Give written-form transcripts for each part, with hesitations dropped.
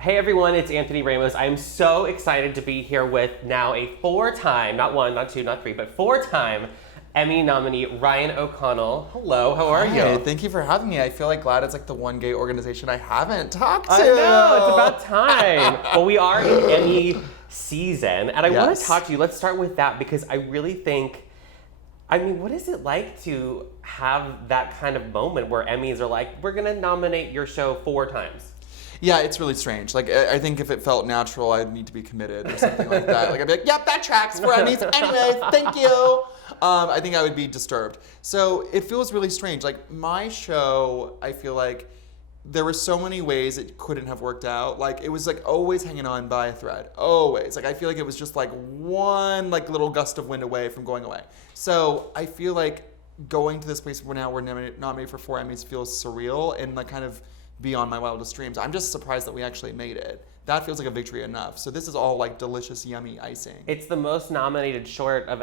Hey everyone, it's Anthony Ramos. I'm so excited to be here with now a four-time, not one, not two, not three, but four-time Emmy nominee, Ryan O'Connell. Hello, how are Hi, you? thank you for having me. I feel like GLAAD is like the one gay organization I haven't talked to. I know, it's about time. Well, we are in Emmy season, and I want to talk to you. Let's start with that because I really think, what is it like to have that kind of moment where Emmys are like, we're gonna nominate your show 4 times? Yeah, it's really strange. Like, I think if it felt natural, I'd need to be committed or something like that. Like, I'd be like, yep, that tracks for Emmys. Anyways, thank you. I think I would be disturbed. So it feels really strange. Like, my show, I feel like there were so many ways it couldn't have worked out. Like, it was like always hanging on by a thread. Always. Like, I feel like it was just like one like little gust of wind away from going away. So I feel like going to this place where now we're nominated for 4 Emmys feels surreal and like kind of beyond my wildest dreams. I'm just surprised that we actually made it. That feels like a victory enough. So this is all like delicious, yummy icing. It's the most nominated short of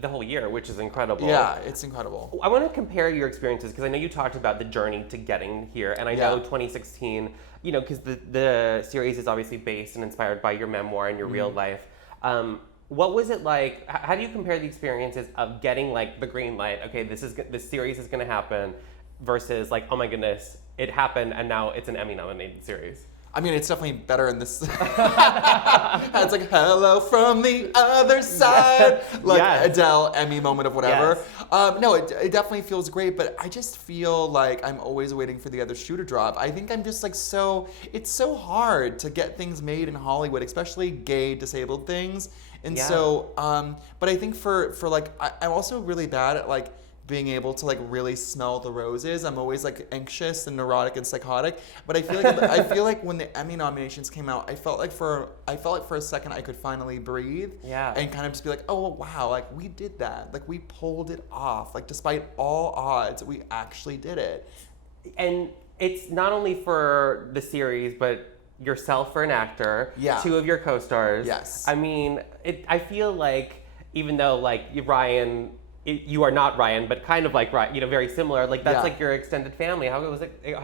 the whole year, which is incredible. Yeah, it's incredible. I want to compare your experiences because I know you talked about the journey to getting here, and I know 2016, you know, because the series is obviously based and inspired by your memoir and your real life. What was it like? How do you compare the experiences of getting like the green light? Okay, this series is going to happen, versus like, oh my goodness, it happened and now it's an Emmy nominated series. I mean, it's definitely better in this. It's like, hello from the other side. Yes. Like Yes. Adele, Emmy moment of whatever. Yes. No, it definitely feels great, but I just feel like I'm always waiting for the other shoe to drop. I think I'm just like it's so hard to get things made in Hollywood, especially gay, disabled things. And so, but I think for like, I'm also really bad at like, being able to like really smell the roses. I'm always like anxious and neurotic and psychotic. But I feel like when the Emmy nominations came out, I felt like for a second I could finally breathe. Yeah. And kind of just be like, oh wow, like we did that. Like we pulled it off. Like despite all odds, we actually did it. And it's not only for the series, but yourself for an actor. Yeah. 2 of your co-stars. Yes. I mean, I feel like even though like Ryan, you are not Ryan, but kind of like Ryan, you know, very similar. Like that's like your extended family. How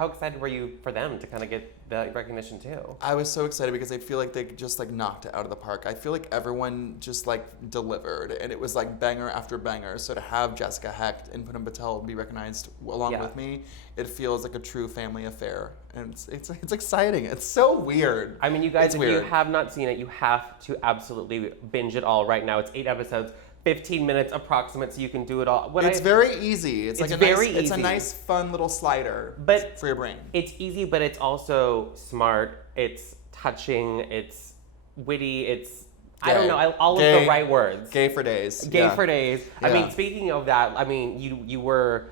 excited were you for them to kind of get the recognition too? I was so excited because I feel like they just like knocked it out of the park. I feel like everyone just like delivered, and it was like banger after banger. So to have Jessica Hecht and Poonam Patel be recognized along with me, it feels like a true family affair, and it's exciting. It's so weird. I mean, you guys, if you have not seen it, you have to absolutely binge it all right now. It's 8 episodes. 15 minutes approximate, so you can do it all. It's very easy. It's like it's a nice, fun little slider for your brain. It's easy, but it's also smart. It's touching. It's witty. It's I don't know, all of the right words. Gay for days. Gay for days. Yeah. I mean, speaking of that, I mean, you were.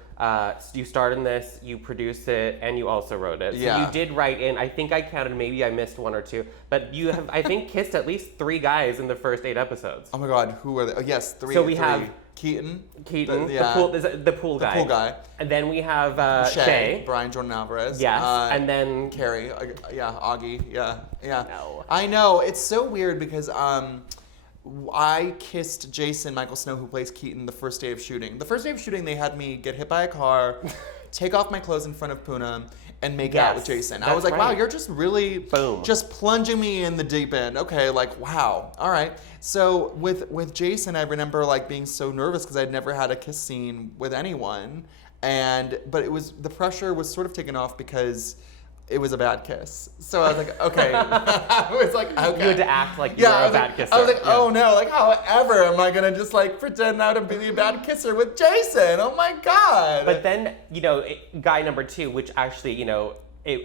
You starred in this, you produced it, and you also wrote it. So you did write in, I think I counted, maybe I missed 1 or 2, but you have, I think, kissed at least 3 guys in the first 8 episodes. Oh my God, who are they? Oh yes, 3. So we have Keaton, the pool guy. And then we have Shay. Brian Jordan Alvarez. Yes, and then Carrie, Augie, yeah. No. I know, it's so weird because I kissed Jason Michael Snow, who plays Keaton, the first day of shooting. The first day of shooting, they had me get hit by a car, take off my clothes in front of Poonam, and make out with Jason. I was like, wow, you're just really just plunging me in the deep end. Okay, like, wow. All right. So with Jason, I remember like being so nervous because I'd never had a kiss scene with anyone. But the pressure was sort of taken off because it was a bad kiss. So I was like, okay. I was like, okay. You had to act like you were a bad kisser. I was like, oh no, like however am I gonna just like pretend now to be a bad kisser with Jason? Oh my God. But then, you know, guy number 2, which actually, you know,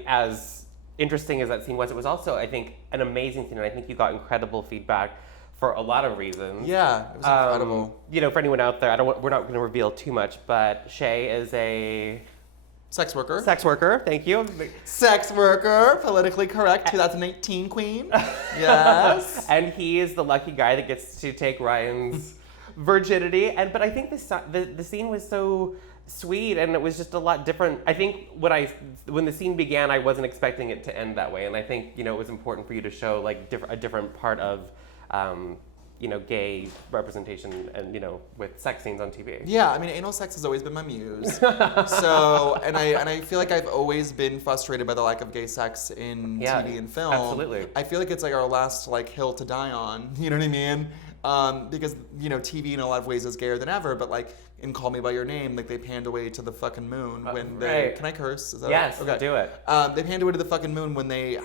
as interesting as that scene was, it was also, I think, an amazing scene, and I think you got incredible feedback for a lot of reasons. Yeah, it was incredible. You know, for anyone out there, we're not gonna reveal too much, but Shay is a sex worker. Sex worker, thank you. Sex worker, politically correct, 2018 queen. Yes. And he is the lucky guy that gets to take Ryan's virginity. But I think the scene was so sweet, and it was just a lot different. I think when the scene began, I wasn't expecting it to end that way, and I think, you know, it was important for you to show like a different part of gay representation and, with sex scenes on TV. Yeah, I mean, anal sex has always been my muse. So, and I feel like I've always been frustrated by the lack of gay sex in TV and film. Absolutely. I feel like it's like our last hill to die on. You know what I mean? Because TV in a lot of ways is gayer than ever, but in Call Me By Your Name, they panned away to the fucking moon when they... Right. Can I curse? Is that yes, okay? Do it. They panned away to the fucking moon when they,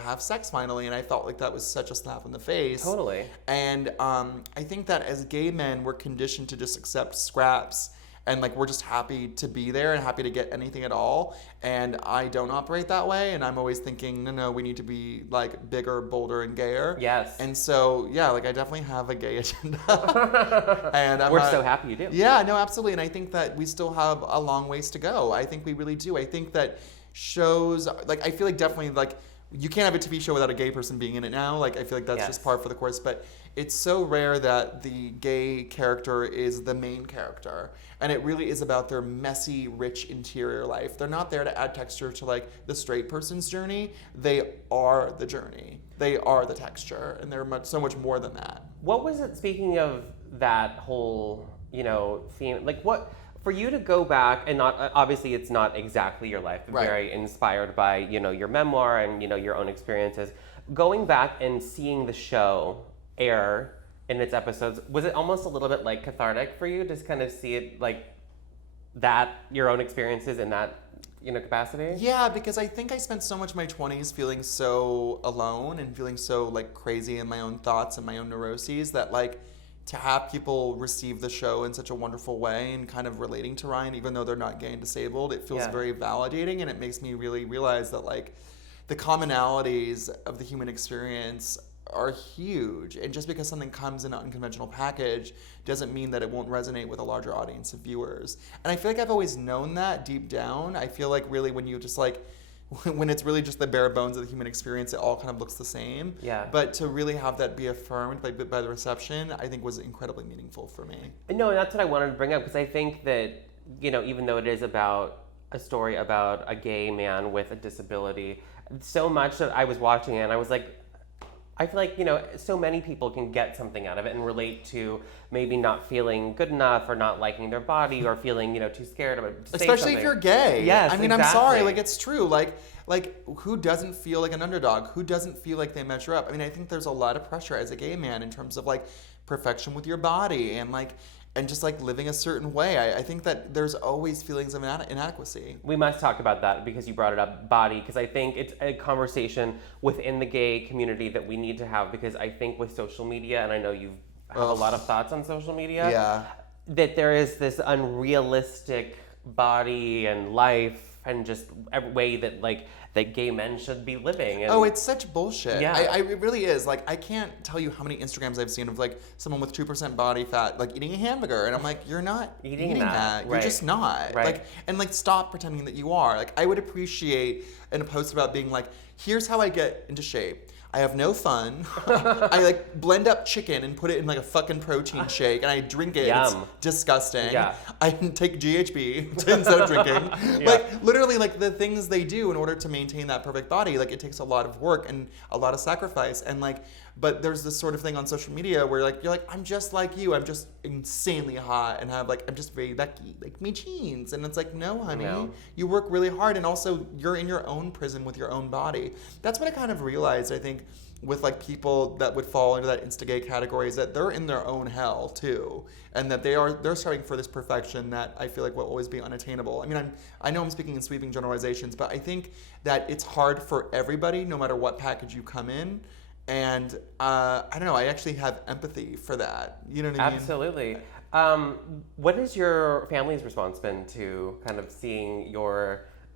have sex finally, and I felt like that was such a slap in the face. Totally. And I think that as gay men, we're conditioned to just accept scraps, and we're just happy to be there and happy to get anything at all. And I don't operate that way, and I'm always thinking, no, we need to be bigger, bolder, and gayer. Yes. And so, yeah, I definitely have a gay agenda. And we're so happy you do. Yeah, no, absolutely. And I think that we still have a long ways to go. I think we really do. I think that shows, I feel like definitely, you can't have a TV show without a gay person being in it now. I feel like that's just par for the course. But it's so rare that the gay character is the main character. And it really is about their messy, rich interior life. They're not there to add texture to the straight person's journey. They are the journey. They are the texture. And they're so much more than that. What was it, speaking of that whole, theme, what... For you to go back and not, obviously it's not exactly your life, right. Very inspired by, your memoir and, your own experiences. Going back and seeing the show air in its episodes, was it almost a little bit cathartic for you to kind of see it that, your own experiences in that, capacity? Yeah, because I think I spent so much of my 20s feeling so alone and feeling so crazy in my own thoughts and my own neuroses that to have people receive the show in such a wonderful way and kind of relating to Ryan, even though they're not gay and disabled, it feels very validating, and it makes me really realize that the commonalities of the human experience are huge. And just because something comes in an unconventional package doesn't mean that it won't resonate with a larger audience of viewers. And I feel like I've always known that deep down. I feel like really when you just when it's really just the bare bones of the human experience, it all kind of looks the same. Yeah. But to really have that be affirmed by the reception, I think was incredibly meaningful for me. No, that's what I wanted to bring up, because I think that, even though it is about a story about a gay man with a disability, so much that I was watching it and I was I feel like, so many people can get something out of it and relate to maybe not feeling good enough or not liking their body or feeling, too scared to say Especially something. if you're gay. Yes, I mean, exactly. I'm sorry, it's true. Who doesn't feel like an underdog? Who doesn't feel like they measure up? I mean, I think there's a lot of pressure as a gay man in terms of perfection with your body and just living a certain way. I think that there's always feelings of inadequacy. We must talk about that because you brought it up, body, because I think it's a conversation within the gay community that we need to have, because I think with social media, and I know you have a lot of thoughts on social media, that there is this unrealistic body and life and just every way that that gay men should be living. And it's such bullshit. Yeah. It really is. I can't tell you how many Instagrams I've seen of someone with 2% body fat eating a hamburger, and I'm you're not eating that. Right. You're just not. Right. And stop pretending that you are. I would appreciate a post about being here's how I get into shape. I have no fun. I blend up chicken and put it in a fucking protein shake, and I drink it. Yum. It's disgusting. Yeah. I take GHB instead of drinking. Literally the things they do in order to maintain that perfect body, it takes a lot of work and a lot of sacrifice. And but there's this sort of thing on social media where you're I'm just like you. I'm just insanely hot and have I'm just very lucky, me jeans. And it's no, honey. No. You work really hard, and also you're in your own prison with your own body. That's what I kind of realized, I think, with people that would fall into that insta-gay category, is that they're in their own hell too, and that they're striving for this perfection that I feel will always be unattainable. I mean, I know I'm speaking in sweeping generalizations, but I think that it's hard for everybody, no matter what package you come in. And I don't know, I actually have empathy for that. You know what I mean? Absolutely. What has your family's response been to kind of seeing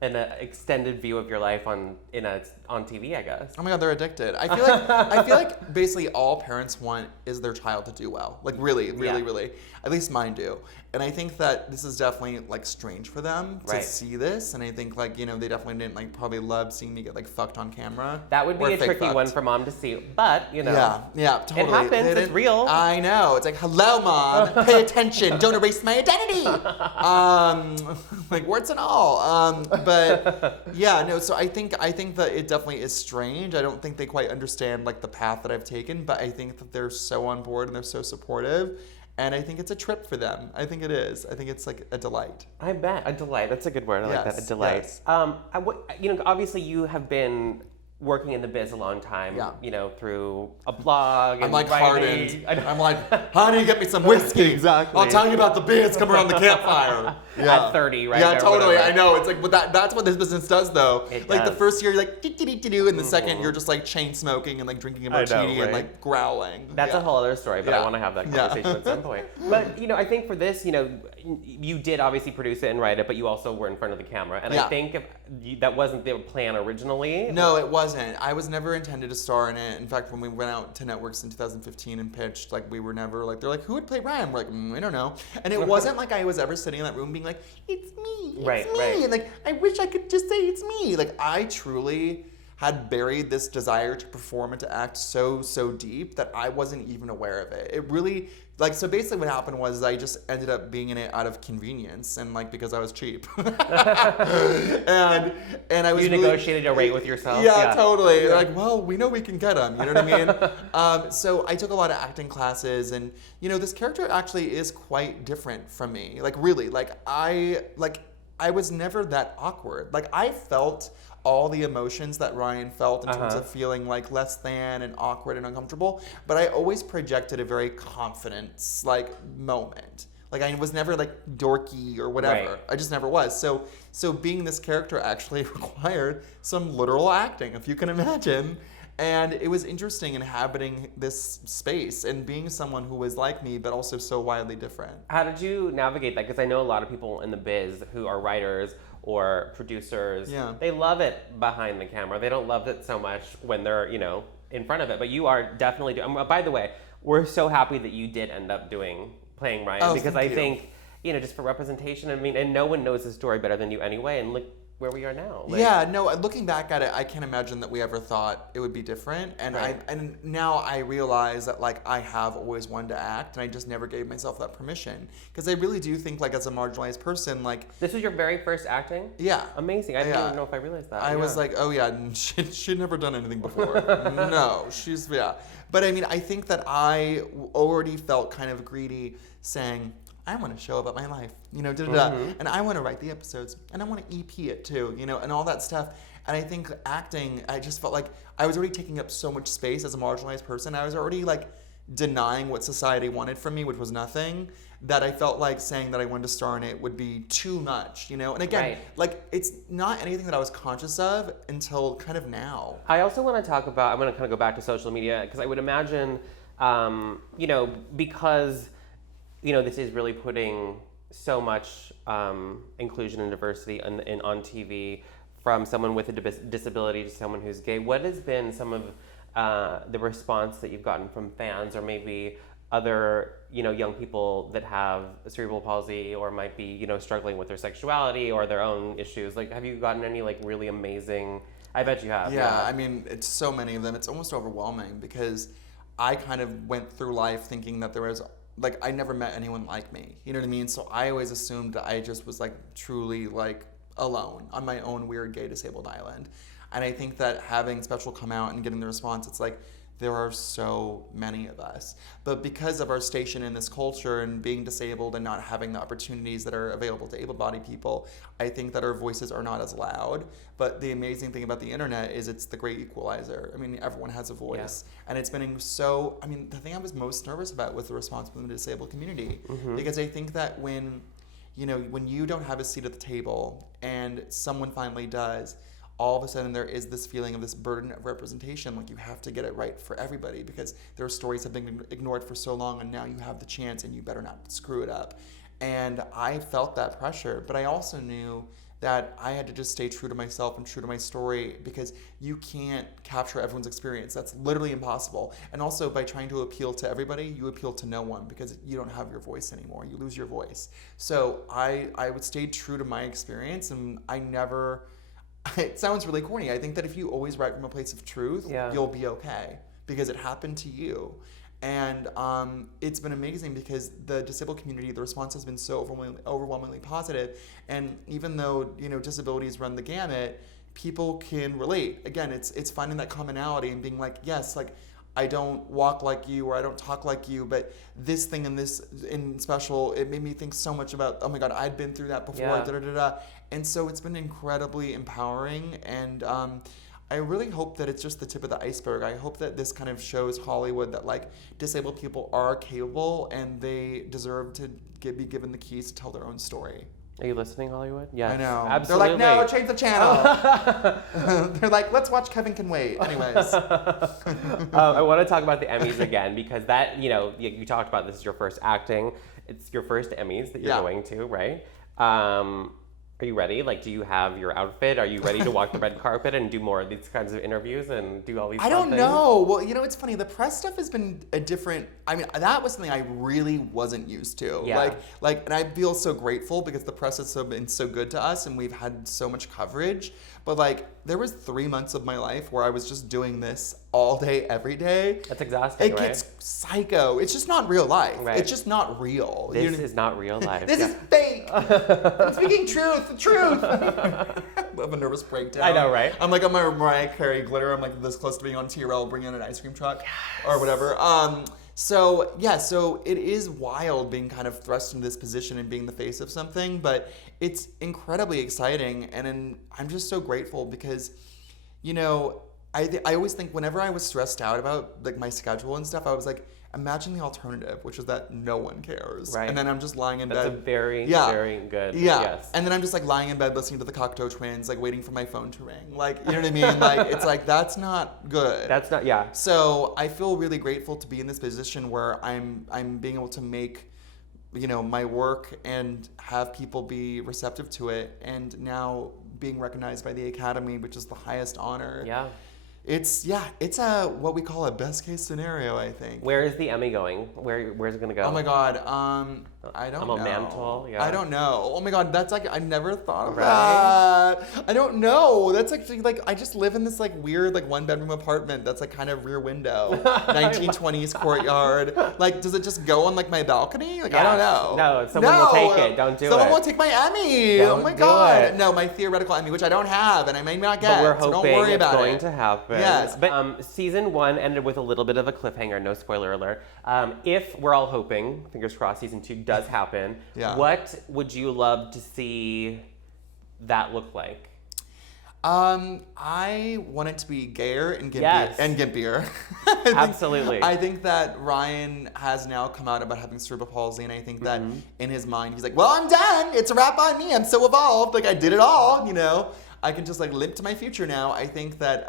an extended view of your life on TV, I guess? Oh my God, they're addicted. I feel like basically all parents want is their child to do well. Really. At least mine do. And I think that this is definitely strange for them to see this. And I think they definitely didn't probably love seeing me get fucked on camera. That would be a tricky one for mom to see. But Yeah, totally. It happens. It's real. I know. It's hello, mom. Pay attention. Don't erase my identity. Warts and all. But yeah, no, so I think that it definitely is strange. I don't think they quite understand like the path that I've taken, but I think that they're so on board and they're so supportive. And I think it's a trip for them. I think it is. I think it's like a delight. I bet. A delight. That's a good word. I like that. A delight. Yes. Obviously you have been working in the biz a long time, Yeah. Through a blog. I'm and hardened. I'm like, honey, get me some whiskey. Exactly. I'll tell you about the biz. Come around the campfire. Yeah. At 30, right? Yeah, there, totally. whatever. I know. It's like, but that's what this business does, though. It like does. the first year, you're like, do, and the second, you're just like chain smoking and like drinking a martini and like growling. That's a whole other story, but I want to have that conversation at some point. But I think for this, you did obviously produce it and write it, but you also were in front of the camera, and I think that wasn't the plan originally. No, it wasn't. I was never intended to star in it. In fact, when we went out to networks in 2015 and pitched, like we were never like, they're like, who would play Ryan? We're like, I don't know. And it wasn't like I was ever sitting in that room being like, it's me, it's me. And like, I wish I could just say it's me. Like I truly had buried this desire to perform and to act so deep that I wasn't even aware of it. It really, like, so basically what happened was I just ended up being in it out of convenience and like because I was cheap. and I was negotiated a rate with yourself. Yeah, totally. Yeah. Like, well, we know we can get them. You know what I mean? So I took a lot of acting classes, and this character actually is quite different from me. Like really, I was never that awkward. Like I felt all the emotions that Ryan felt in terms of feeling like less than and awkward and uncomfortable, but I always projected a very confidence like moment. Like I was never like dorky or whatever. I just never was. So being this character actually required some literal acting, if you can imagine. And it was interesting inhabiting this space and being someone who was like me, but also so wildly different. How did you navigate that? Because I know a lot of people in the biz who are writers or producers, they love it behind the camera. They don't love it so much when they're, in front of it. But you are definitely doing. By the way, we're so happy that you did end up playing Ryan, because I think, just for representation. I mean, and no one knows the story better than you anyway. And look where we are now. Looking back at it, I can't imagine that we ever thought it would be different. And and now I realize that like I have always wanted to act, and I just never gave myself that permission, because I really do think like as a marginalized person, like this was your very first acting. Yeah, amazing. I didn't even know if I realized that. I was like, oh yeah, she'd never done anything before. No, but I mean, I think that I already felt kind of greedy, saying, I want to show about my life, and I want to write the episodes, and I want to EP it too, and all that stuff. And I think acting, I just felt like I was already taking up so much space as a marginalized person. I was already like denying what society wanted from me, which was nothing, that I felt like saying that I wanted to star in it would be too much, And again, like it's not anything that I was conscious of until kind of now. I also want to talk about, I'm going to kind of go back to social media, because I would imagine, because this is really putting so much inclusion and diversity on TV, from someone with a disability to someone who's gay. What has been some of the response that you've gotten from fans, or maybe other young people that have cerebral palsy or might be struggling with their sexuality or their own issues? Like, have you gotten any like really amazing? I bet you have. Yeah, I mean, it's so many of them. It's almost overwhelming, because I kind of went through life thinking that there was, like, I never met anyone like me. You know what I mean? So I always assumed that I just was, like, truly, like, alone on my own weird gay disabled island. And I think that having Special come out and getting the response, it's like, there are so many of us. But because of our station in this culture and being disabled and not having the opportunities that are available to able-bodied people, I think that our voices are not as loud. But the amazing thing about the internet is it's the great equalizer. I mean, everyone has a voice. Yeah. And it's been so, I mean, the thing I was most nervous about was the response from the disabled community. Mm-hmm. Because I think that when you don't have a seat at the table and someone finally does, all of a sudden there is this feeling of this burden of representation, like you have to get it right for everybody, because their stories have been ignored for so long, and now you have the chance and you better not screw it up. And I felt that pressure, but I also knew that I had to just stay true to myself and true to my story, because you can't capture everyone's experience. That's literally impossible. And also, by trying to appeal to everybody, you appeal to no one, because you don't have your voice anymore. You lose your voice. So I would stay true to my experience, and I never... It sounds really corny. I think that if you always write from a place of truth, you'll be okay, because it happened to you. And it's been amazing because the disabled community, the response has been so overwhelmingly positive. And even though, you know, disabilities run the gamut, people can relate. Again, it's finding that commonality and being like, yes, like, I don't walk like you or I don't talk like you, but this thing and this in special, it made me think so much about, oh my God, I'd been through that before, Yeah. da da da da. And so it's been incredibly empowering. And I really hope that it's just the tip of the iceberg. I hope that this kind of shows Hollywood that, like, disabled people are capable and they deserve to be given the keys to tell their own story. Are you listening, Hollywood? Yes. I know. Absolutely. They're like, no, change the channel. They're like, let's watch Kevin Can Wait. Anyways. I want to talk about the Emmys again because that, you know, you talked about this is your first acting. It's your first Emmys that you're going to, right? Are you ready? Like, do you have your outfit? Are you ready to walk the red carpet and do more of these kinds of interviews and do all these I fun don't things? know. Well, you know, it's funny. The press stuff has been a different. I mean, that was something I really wasn't used to. Yeah. And I feel so grateful because the press has been so good to us and we've had so much coverage. But like, there was 3 months of my life where I was just doing this all day, every day. That's exhausting, It right? gets psycho. It's just not real life. Right. It's just not real. This is not real life. This is fake. I'm speaking truth. The truth. I have a nervous breakdown. I know, right? I'm like on my Mariah Carey glitter. I'm like this close to being on TRL, bringing in an ice cream truck or whatever. So it is wild being kind of thrust into this position and being the face of something, but it's incredibly exciting, and I'm just so grateful because, you know, I always think whenever I was stressed out about like my schedule and stuff, I was like, imagine the alternative, which is that no one cares. Right. And then I'm just lying in That's bed. a very, very good. Yeah. Yes. And then I'm just like lying in bed listening to the Cocteau Twins, like waiting for my phone to ring. Like, you know what I mean? Like, it's like, that's not good. That's not, yeah. So I feel really grateful to be in this position where I'm being able to make, you know, my work and have people be receptive to it. And now being recognized by the Academy, which is the highest honor. Yeah. It's a what we call a best case scenario, I think. Where is the Emmy going? Where's it gonna go? Oh my God, I don't know. Mantle, yeah. I don't know. Oh my God, that's like, I never thought of Right? that. I don't know. That's actually like, I just live in this like weird like 1-bedroom apartment that's like kind of rear window, 1920s courtyard. Like, does it just go on like my balcony? Like, I don't know. No, someone will take it. Don't do it. Someone will take my Emmy. Don't Oh my do God. it. No, my theoretical Emmy, which I don't have and I may not get. But we're so hoping don't worry it's about going it. to happen. Yes. But season 1 ended with a little bit of a cliffhanger, no spoiler alert. If we're all hoping, fingers crossed, season 2 does happen, Yeah. what would you love to see that look like? I want it to be gayer and gimpier. Yes. And gimpier. Absolutely. I think that Ryan has now come out about having cerebral palsy, and I think that in his mind he's like, well, I'm done. It's a wrap on me. I'm so evolved. Like, I did it all, you know. I can just like limp to my future now. I think that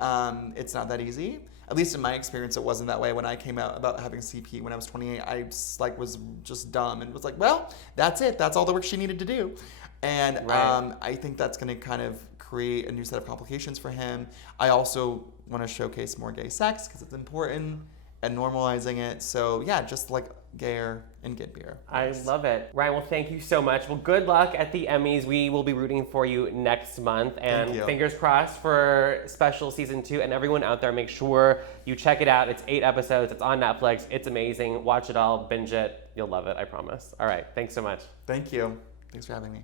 it's not that easy. At least in my experience, it wasn't that way when I came out about having CP when I was 28. I just, like, was just dumb and was like, well, that's it. That's all the work she needed to do. And Right. I think that's going to kind of create a new set of complications for him. I also want to showcase more gay sex because it's important and normalizing it. So yeah, just like gayer and gimpier. I love it. Ryan, well, thank you so much. Well, good luck at the Emmys. We will be rooting for you next month. And Thank you. fingers crossed for special season 2. And everyone out there, make sure you check it out. It's 8 episodes. It's on Netflix. It's amazing. Watch it all. Binge it. You'll love it. I promise. All right. Thanks so much. Thank you. Thanks for having me.